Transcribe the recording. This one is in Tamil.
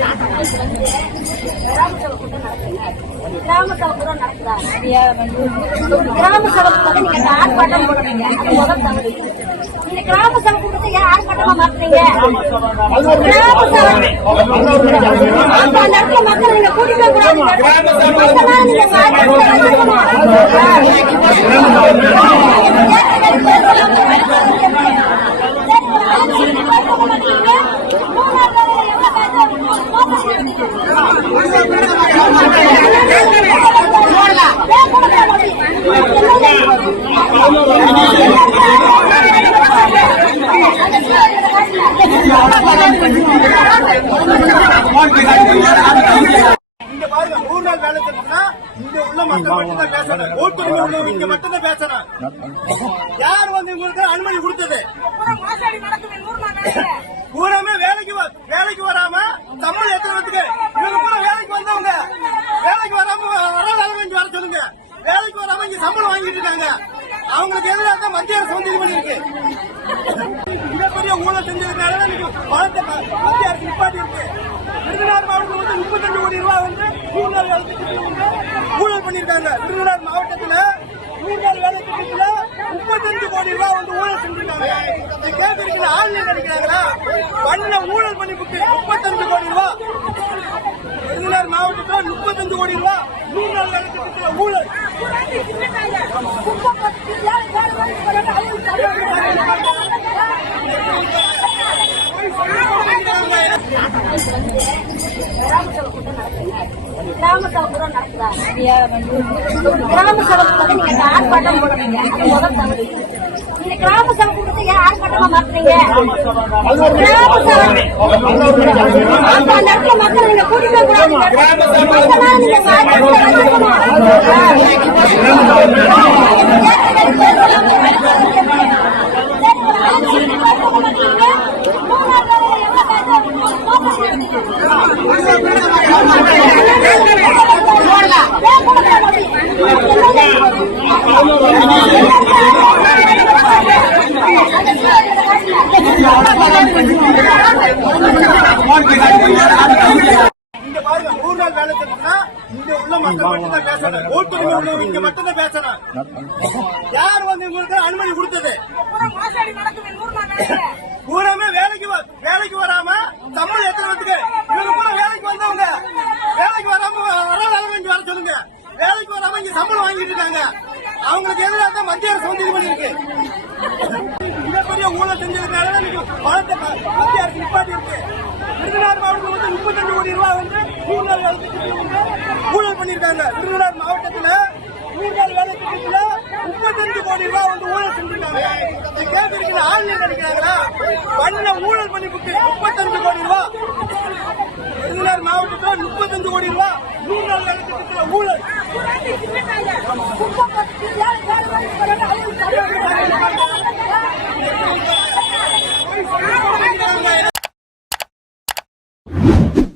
கிராம சபை கூட நடக்குதா கிராம சபை கூட்டத்தை நீங்க ஆர்ப்பாட்டம் போடுறீங்க முதல் தவறு இந்த கிராம சபை கூட்டத்தை ஏன் ஆர்ப்பாட்டமா மாத்துறீங்க கிராம சபை அந்த இடத்துல மக்கள் நீங்க கூட்டிட்டு கூடாது இங்க பாருங்க மூணு நாள் வேலை செஞ்சோம்னா இங்க உள்ள மக்கள் மட்டும் தான் பேசணும். ஓட்டுரிமை உள்ளவங்க இங்க மட்டும் தான் பேசணும். யார் வந்து உங்களுக்கு அனுமதி கொடுத்தது? பூராமே வேலைக்கு வ- வேலைக்கு வராம சம்பளம் எத்தனை இவங்க பூரா வேலைக்கு வந்தவங்க வேலைக்கு வராம வர வேலை செஞ்சு வர சொல்லுங்க வேலைக்கு வராம வாங்கிட்டு இருக்காங்க. அவங்களுக்கு எதிராக தான் மத்திய அரசு வந்து இது பண்ணிருக்கு மிகப்பெரிய ஊழல் செஞ்சதுனால தான் பணத்தை மத்திய அரசு நிப்பாட்டி இருக்கு விருதுநகர் மாவட்டத்தில் வந்து முப்பத்தஞ்சு கோடி ரூபாய் வந்து ஊழல் வேலை திட்டத்தில் வந்து ஊழல் பண்ணியிருக்காங்க. விருதுநகர் மாவட்டத்தில் ஊழல் வேலை திட்டத்தில் முப்பத்தஞ்சு கோடி ரூபாய் வந்து ஊழல் செஞ்சிருக்காங்க. இதை கேட்கறதுக்கு ஆன்லைன் நினைக்கிறாங்களா பண்ண ஊழல் பண்ணி விட்டு முப்பத்தஞ்சு கோடி ரூபாய். விருதுநகர் மாவட்டத்தில் முப்பத்தஞ்சு கோடி ரூபாய் நூறு வேலை திட்டத்தில் ஊழல். கிராம சபை. நடக்குதா கிராம சபை நீங்க ஆர்ப்பாட்டம் போடுறீங்க இந்த கிராம சபை ஏன் ஆர்ப்பாட்டமா மாத்துறீங்க கிராம சபை அந்த இடத்துல மக்கள் நீங்க கூட்டிட்டு கூடாது அதனால நீங்க சாயங்காலத்துல இங்க பாருங்க நூறு நாள் வேலை செஞ்சோம்னா இங்க உள்ள மக்கள் மட்டும் தான் பேசணும் ஓட்டுரிமை உள்ளவங்க இங்க மட்டும் தான் பேசணும். யார் வந்து உங்களுக்கு அனுமதி கொடுத்தது? பூராமே வேலைக்கு வேலைக்கு வராம சம்பளம் எத்தனை பேத்துக்கு? இவங்க பூரா வேலைக்கு வந்தவங்க. வேலைக்கு வராம வர வேலை வர சொல்லுங்க. வேலைக்கு வராம இங்க சம்பளம் வாங்கிட்டு இருக்காங்க. அவங்களுக்கு எதிராக மத்திய அரசு வந்து இது பண்ணிருக்கு மிகப்பெரிய ஊழல் செஞ்சதுனால இன்னைக்கு பணத்தை மத்திய அரசு நிப்பாட்டி இருக்கு விருதுநகர் மாவட்டத்தில் வந்து முப்பத்தஞ்சு கோடி ரூபாய் வந்து நூறு நாள் ஊழல் பண்ணியிருக்காங்க. விருதுநகர் மாவட்டத்தில் ஊழல் நாள் வேலை திட்டத்தில் முப்பத்தஞ்சு கோடி ரூபாய் வந்து ஊழல் செஞ்சிருக்காங்க. கேட்டிருக்கிற கேட்கறதுக்கு ஆன்லைன் நினைக்கிறாங்களா பண்ண ஊழல் பண்ணி விட்டு முப்பத்தஞ்சு கோடி ரூபாய். விருதுநகர் மாவட்டத்தில் முப்பத்தஞ்சு கோடி ரூபாய் நூறு நாள் வேலை திட்டத்தில் ஊழல். Thank